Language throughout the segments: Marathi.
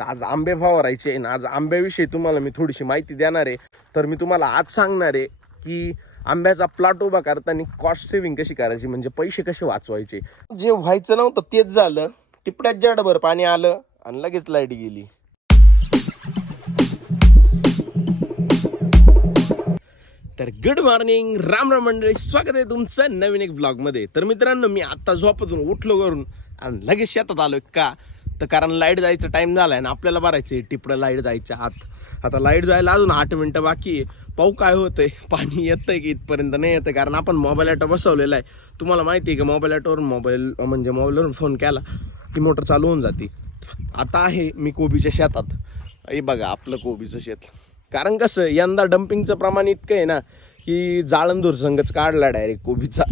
तर आज आंबे फवारायचे आणि आज आंब्याविषयी तुम्हाला मी थोडीशी माहिती देणार आहे. तर मी तुम्हाला आज सांगणार आहे की आंब्याचा प्लॉट उभा करताना कॉस्ट सेव्हिंग कशी करायची, म्हणजे पैसे कसे वाचवायचे. जे व्हायचं नव्हतं तेच झालं. टिपड्यात जडभर पाणी आलं आणि लगेच लाईट गेली. तर गुड मॉर्निंग, राम राम मंडळी, स्वागत आहे तुमचं नवीन एक ब्लॉगमध्ये. तर मित्रांनो, मी आता झोपातून उठलो करून आणि लगेच शेतात आलोय. का तर कारण लाईट जायचा टाइम झालाय ना, आपल्याला भरायचं टिपडं लाईट जायच्या आत. आता लाईट जायला अजून 8 मिनिटं बाकी आहे. पाहू काय होतंय, पाणी येतंय की इथपर्यंत नाही येतं, कारण आपण मोबाईल ॲटो बसवलेला आहे. तुम्हाला माहिती आहे का, मोबाईल ॲटोवर मोबाईलवरून फोन केला की मोटर चालू होऊन जाते. आता आहे मी कोबीच्या शेतात. हे बघा आपलं कोबीचं शेत. कारण कसं यंदा डम्पिंगचं प्रमाण इतकं आहे ना की जाळंदूर संघच काढला डायरेक्ट कोबीचा.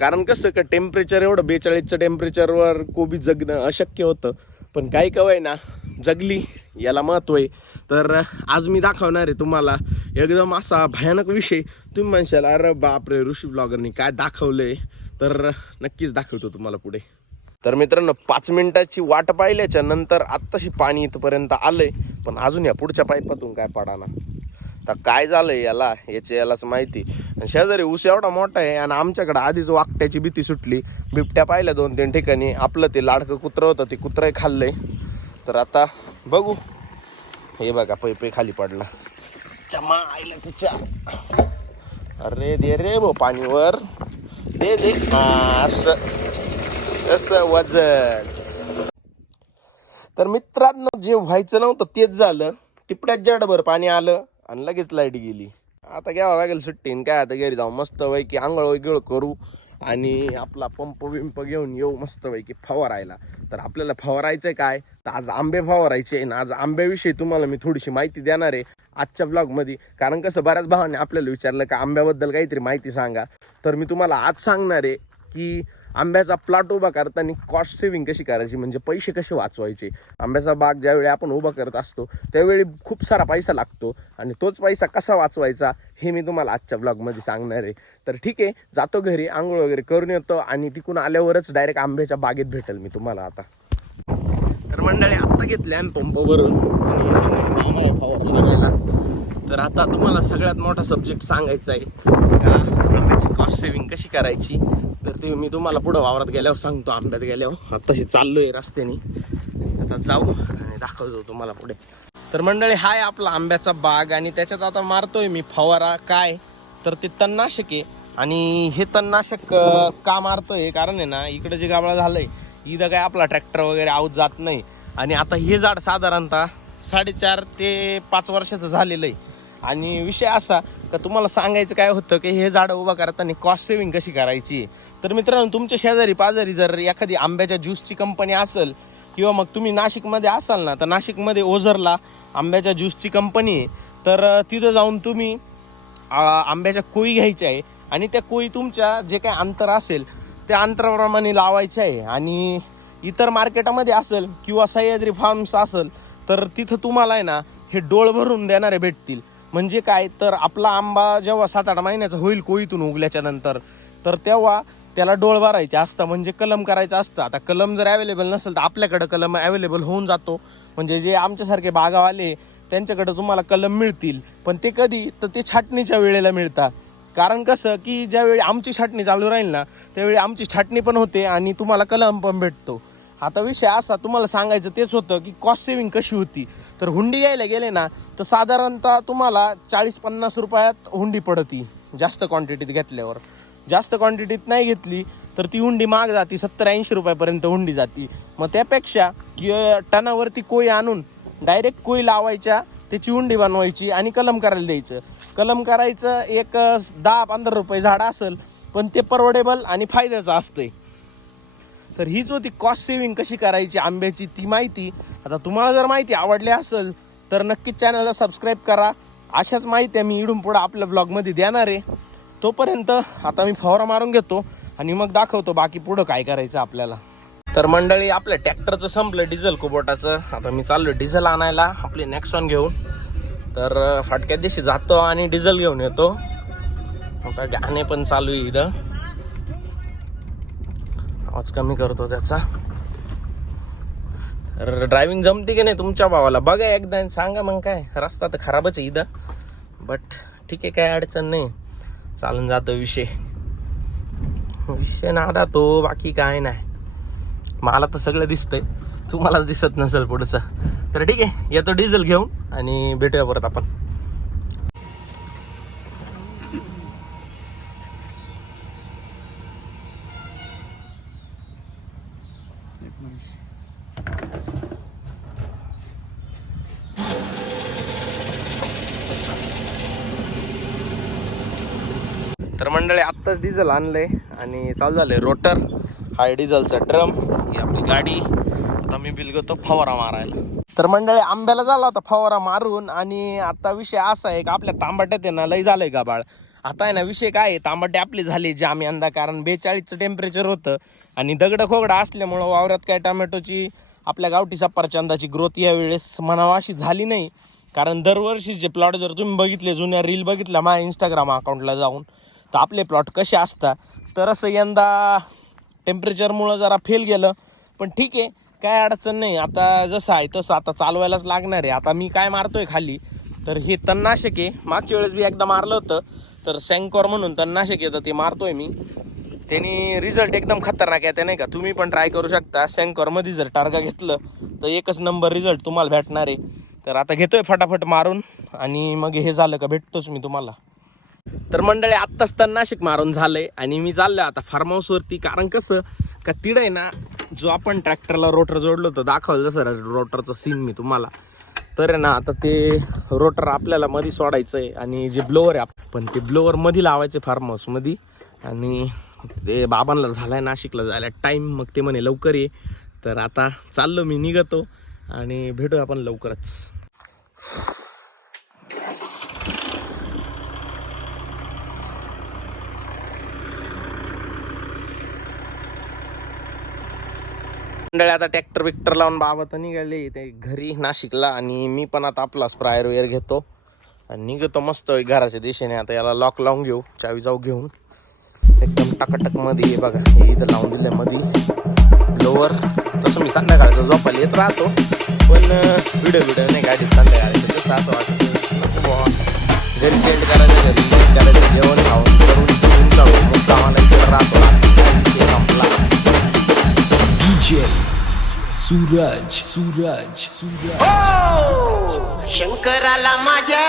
कारण कसं का टेम्परेचर एवढं 42चं टेम्परेचरवर कोबी जगणं अशक्य होतं, पण काही कवय ना जगली, याला महत्त्व आहे. तर आज मी दाखवणार आहे तुम्हाला एकदम असा भयानक विषय. तुम्ही म्हणशाल अरे बापरे, ऋषी ब्लॉगरनी काय दाखवलंय, तर नक्कीच दाखवतो तुम्हाला पुढे. तर मित्रांनो, 5 मिनिटाची वाट पाहिल्याच्या नंतर आत्ताशी पाणी इथपर्यंत आलंय, पण अजून या पुढच्या पाईपातून काय पडाना. तर काय झालंय यालाच माहिती. शेजारी ऊस एवढा मोठा आहे आणि आमच्याकडे आधीच वाकट्याची भीती सुटली. बिबट्या पाहिल्या 2-3 ठिकाणी. आपलं ते लाडकं कुत्रं होतं ते कुत्रं खाल्लंय. तर आता बघू. हे बघा पैपे खाली पडला. चमा आईला तिच्या. अरे दे रे भो पाणीवर, दे असं वजन. तर मित्रांनो, जे व्हायचं नव्हतं तेच झालं. टिपड्यात जडभर पाणी आलं आणि लगेच लाईट गेली. आता घ्यावं लागेल सुट्टीन. काय आता घरी जाऊ मस्त पैकी आंघोळ वगैरे करू आणि आपला पंप घेऊन येऊ मस्त पैकी फवारायला. तर आपल्याला फवारायचंय काय, तर आज आंबे फवारायचे आणि आज आंब्याविषयी तुम्हाला मी थोडीशी माहिती देणार आहे आजच्या ब्लॉगमध्ये. कारण कसं बऱ्याच भावाने आपल्याला विचारलं का आंब्याबद्दल काहीतरी माहिती सांगा. तर मी तुम्हाला आज सांगणार आहे की आंब्याचा प्लॉट उभा करताना कॉस्ट सेव्हिंग कशी करायची, म्हणजे पैसे कसे वाचवायचे. आंब्याचा बाग ज्यावेळी आपण उभा करत असतो त्यावेळी खूप सारा पैसा लागतो आणि तोच पैसा कसा वाचवायचा हे मी तुम्हाला आजच्या ब्लॉगमध्ये सांगणार आहे. तर ठीक आहे, जातो घरी, आंघोळ वगैरे करून येतो आणि तिकून आल्यावरच डायरेक्ट आंब्याच्या बागेत भेटेल मी तुम्हाला. आता तर मंडळी आत्ता घेतले आणि पंप भरून आणि सगळे आम्हाला फवारणी लागायला. तर आता तुम्हाला सगळ्यात मोठा सब्जेक्ट सांगायचा आहे का आंब्याची कॉस्ट सेव्हिंग कशी करायची. तर ते मी तुम्हाला पुढं वावरात गेल्यावर सांगतो. आंब्यात गेल्यावर आत्ताशी चाललो आहे रस्त्याने, आता जाऊ आणि दाखवतो तुम्हाला पुढे. तर मंडळी, हाय आपला आंब्याचा बाग आणि त्याच्यात आता मारतोय मी फवारा. काय तर ते तणनाशक आहे. आणि हे तणनाशक का मारतोय, कारण आहे ना इकडं जे गाबळा झालंय इथं काय आपला ट्रॅक्टर वगैरे आऊत जात नाही. आणि आता हे झाड साधारणतः 4.5 ते 5 वर्षाचं झालेलं आहे. आणि विषय असा का तुम्हाला सांगायचं काय होतं की हे झाडं उभा करताना कॉस्ट सेव्हिंग कशी करायची. तर मित्रांनो, तुमच्या शेजारी पाजारी जर एखादी आंब्याच्या ज्यूसची कंपनी असेल किंवा मग तुम्ही नाशिकमध्ये असाल ना, तर नाशिकमध्ये ओझरला आंब्याच्या ज्यूसची कंपनी आहे. तर तिथं जाऊन तुम्ही आंब्याच्या कोई घ्यायच्या आहे आणि त्या कोई तुमच्या जे काही अंतर असेल त्या अंतराप्रमाणे लावायचं आहे. आणि इतर मार्केटामध्ये असेल किंवा सह्याद्री फार्म्स असेल तर तिथं तुम्हाला आहे ना हे डोळ भरून देणारे भेटतील. म्हणजे काय, तर आपला आंबा जेव्हा 7-8 महिन्याचा होईल कोईतून उगल्याच्या नंतर, तर तेव्हा त्याला डोळ भरायचे असतं, म्हणजे कलम करायचं असतं. आता कलम जर अवेलेबल नसेल तर आपल्याकडं कलम अवेलेबल होऊन जातो. म्हणजे जे आमच्यासारखे बागावाले त्यांच्याकडं तुम्हाला कलम मिळतील, पण ते कधी तर ते छाटणीच्या वेळेला मिळतात. कारण कसं की ज्यावेळी आमची छाटणी चालू राहील ना त्यावेळी आमची छाटणी पण होते आणि तुम्हाला कलम पण भेटतो. आता विषय असा तुम्हाला सांगायचं तेच होतं की कॉस्ट सेव्हिंग कशी होती. तर हुंडी घ्यायला गेले ना तर साधारणतः तुम्हाला 40-50 रुपयात हुंडी पडती जास्त क्वांटिटीत घेतल्यावर. जास्त क्वांटिटीत नाही घेतली तर ती हुंडी महाग जाती, 70-80 रुपयापर्यंत हुंडी जाती. मग त्यापेक्षा टनावरती कोई आणून डायरेक्ट कोई लावायच्या, त्याची हुंडी बनवायची आणि कलम करायला द्यायचं. कलम करायचं एक 10-15 रुपये झाड असेल, पण ते परवडेबल आणि फायद्याचं असतंय. तर हीच होती कॉस्ट सेव्हिंग कशी करायची आंब्याची ती माहिती. आता तुम्हाला जर माहिती आवडली असेल तर नक्कीच चॅनलला सबस्क्राईब करा. अशाच माहिती मी इडून पुढं आपल्या ब्लॉगमध्ये देणार आहे. तोपर्यंत आता मी फवारा मारून घेतो आणि मग दाखवतो बाकी पुढं काय करायचं आपल्याला. तर मंडळी, आपल्या ट्रॅक्टरचं संपलं डिझेल कुबोटाचं. आता मी चाललो डिझेल आणायला आपली नेक्सॉन घेऊन. तर फाटक्या दिवशी जातो आणि डिझेल घेऊन येतो. आता गाणे पण चालू आहे इथं, आवाज कमी करतो त्याचा. ड्रायव्हिंग जमते की नाही तुमच्या भावाला बघा एकदा आणि सांगा मग. काय रस्ता तर खराबच आहे इथं, बट ठीक आहे, काय अडचण नाही, चालून जातो विषय नादा तो, बाकी काय नाही. मला तर सगळं दिसतंय, तुम्हालाच दिसत नसेल पुढचं. तर ठीक आहे, येतो डिझेल घेऊन आणि भेटूया परत आपण. तर मंडळी आत्ताच डिझेल आणलंय आणि चालू झालंय रोटर. हा डिझेलचा ड्रम, ही आपली गाडी. आता मी बिल घेतो फवारा मारायला. तर मंडळी आंब्याला झाला होता फवारा मारून, आणि आता विषय असा आहे की आपल्या तांबट्यात आहे ना लय झालंय गाबाळ. आता आहे ना विषय काय आहे, तांबटे आपली झाली जाम यंदा, कारण 42चं टेम्परेचर होतं आणि दगड खोगडा असल्यामुळं वावरात काय टोमॅटोची आपल्या गावठी सफरचंदाची ग्रोथ यावेळेस म्हणावा अशी झाली नाही. कारण दरवर्षीचे प्लॉट जर तुम्ही बघितले, जुन्या रील बघितल्या माझ्या इंस्टाग्राम अकाउंटला जाऊन, तर आपले प्लॉट कसे असतात. तर असं यंदा टेम्परेचरमुळं जरा फेल गेलं, पण ठीक आहे, काय अडचण नाही. आता जसं आहे तसं आता चालवायलाच लागणार आहे. आता मी काय मारतोय खाली, तर हे तणनाशक आहे. मागच्या वेळेस मी एकदा मारलं होतं, तर सेंकॉर म्हणून तणनाशक येतं, ते मारतोय मी. त्यांनी रिझल्ट एकदम खतरनाक आहे, ते नाही का, तुम्ही पण ट्राय करू शकता. सेंकॉरमध्ये जर टार्गा घेतलं तर एकच नंबर रिझल्ट तुम्हाला भेटणार आहे. तर आता घेतोय फटाफट मारून, आणि मग हे झालं का भेटतोच मी तुम्हाला. तर मंडळी आत्ताच तणनाशक मारून झालंय आणि मी चाललोय आता फार्म हाऊसवरती. कारण कसं का तिड आहे ना, जो आपण ट्रॅक्टरला रोटर जोडलो होतं, दाखवलं जसं रोटरचं सीन मी तुम्हाला. तर आहे ना आता ते रोटर आपल्याला मध्ये सोडायचं आहे, आणि जे ब्लोअर आहे पण ते ब्लोअर मध्ये लावायचं फार्म हाऊसमध्ये. आणि ते बाबांना झालाय नाशिकला जायला टाईम, मग ते म्हणे लवकर ये. तर आता चाललो मी, निघतो आणि भेटूया आपण लवकरच. मंडळी आता ट्रॅक्टर बिक्टर लावून बाबा तर निघाले ते घरी नाशिकला, आणि मी पण आता आपला स्प्रायर वेअर घेतो आणि निघतो मस्त घराच्या दिशेने. आता याला लॉक लावून घेऊ, चावी जाऊ घेऊन एकदम टकाटक मध्ये. बघा हे इथं लावून दिलं मध्ये ब्लोअर. तसं मी संध्याकाळचा झोपायला येत राहतो, पण व्हिडिओ नाही गाडीत संध्याकाळचं कसं असं वाटतं. घरी चेंज करायचं, घरी चेंज करायचं, जेवण खाऊन करून जाऊ, मग आम्हाला इकडे राहतो. संपला. सूरज शंकराला माझ्या